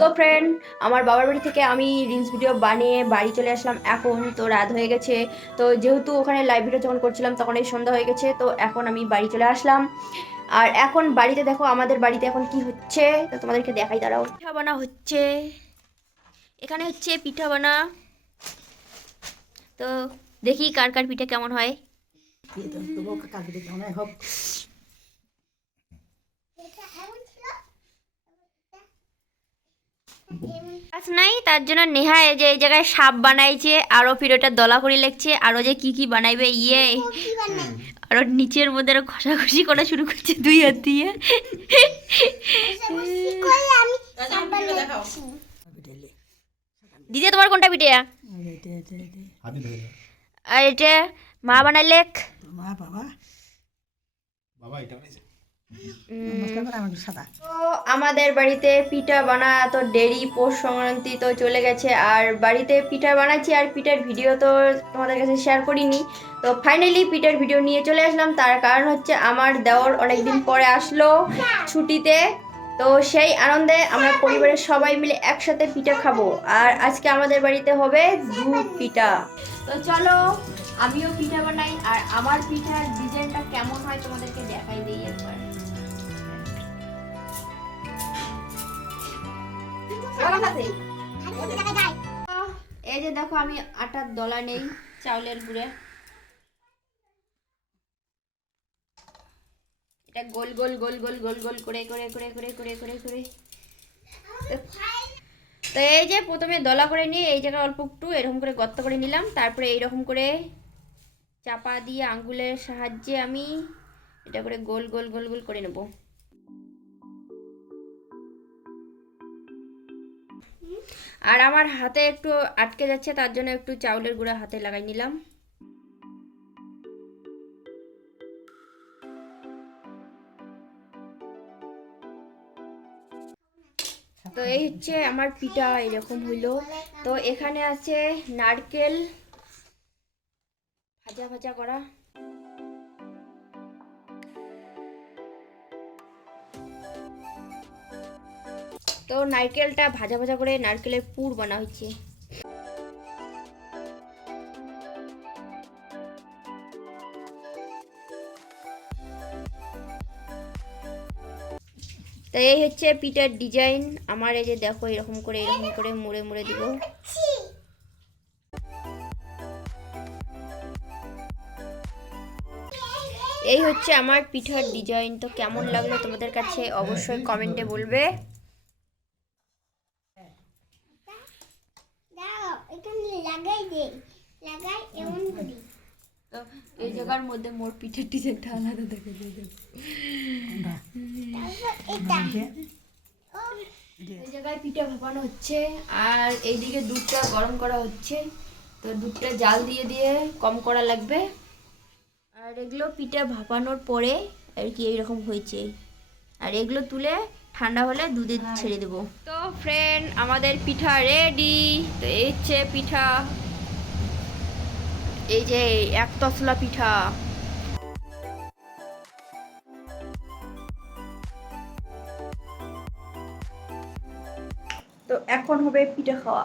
তো ফ্রেন্ড, আমার বাবার বাড়ি থেকে আমি রিলস ভিডিও বানিয়ে বাড়ি চলে আসলাম। এখন তো রাত হয়ে গেছে। তো যেহেতু ওখানে লাইভ ভিডিও যখন করছিলাম তখন এই সন্ধ্যা হয়ে গেছে, তো এখন আমি বাড়ি চলে আসলাম। আর এখন বাড়িতে দেখো আমাদের বাড়িতে এখন কি হচ্ছে, তো তোমাদেরকে দেখাই। দাঁড়াও, পিঠা বানা হচ্ছে। এখানে হচ্ছে পিঠা বানা। তো দেখি কার কার পিঠা কেমন হয়। গাছ নাই, তার জন্য নেহা এই যে এই জায়গায় সাপ বানাইছে, আরো ফির ওটা দলা করে লেগছে, আরো যে কি কি বানাইবে আরো নিচের মধ্যে আরো ঘষাঘষি করা শুরু করছে দুই হাত দিয়ে। দিদি তোমার কোনটা পিঠে? আর এটা মা বানাইলে। তো আমাদের বাড়িতে পিঠা বানা তো দেরি, পৌষ সংক্রান্তি তো চলে গেছে, আর বাড়িতে পিঠা বানাচ্ছি আর পিঠার ভিডিও তো তোমাদের কাছে শেয়ার করিনি। তো ফাইনালি পিঠার ভিডিও নিয়ে চলে আসলাম, তার কারণ হচ্ছে আমার দেওর অনেকদিন পরে আসলো ছুটিতে। তো সেই আনন্দে আমরা পরিবারের সবাই মিলে একসাথে পিঠা খাবো, আর আজকে আমাদের বাড়িতে হবে দুধ পিঠা। তো চলো আমিও পিঠা বানাই, আর আমার পিঠার ডিজাইনটা কেমন হয় তোমাদেরকে দেখাই দিই একবার। এই যে দেখো আমি আটার দলা নেই, চাউলের গুঁড়ে এটা গোল গোল গোল গোল গোল গোল করে করে করে করে করে করে করে। তো এই যে প্রথমে দলা করে নিয়ে এই জায়গায় অল্প একটু এরকম করে গর্ত করে নিলাম, তারপরে এইরকম করে চাপা দিয়ে আঙ্গুলের সাহায্যে আমি এটা করে গোল গোল গোল গোল করে নেব। আর আমার হাতে একটু আটকে যাচ্ছে, তার জন্য একটু চাউলের গুঁড়া হাতে লাগাই নিলাম। তো এই হচ্ছে আমার পিঠা এরকম হইলো। তো এখানে আছে নারকেল ভাজা ভাজা করা। তো নারকেলটা ভাজা ভাজা করে নারকেলের পুর বানা হচ্ছে। তো এই হচ্ছে পিঠার ডিজাইন আমার। এই যে দেখো এরকম করে মুড়ে মুড়ে দিব। এই হচ্ছে আমার পিঠার ডিজাইন। তো কেমন লাগলো তোমাদের কাছে অবশ্যই কমেন্টে বলবে। তো এই জায়গার মধ্যে মোর পিঠের ডিজাইনটা আলাদা দেখা যায়। এই জায়গায় পিঠা ভাপানো হচ্ছে, আর এইদিকে দুধটা গরম করা হচ্ছে। তো দুধটা জাল দিয়ে দিয়ে কম করা লাগবে। আর এগুলো পিঠা ভাপানোর পরে আর কি এইরকম হয়েছে, আর এগুলো তুলে ঠান্ডা হলে দুধে ছেড়ে দেবো। তো ফ্রেন্ড, আমাদের পিঠা রেডি। তো এই হচ্ছে পিঠা, এই যে এক তসলা পিঠা। তো এখন হবে পিঠা খাওয়া।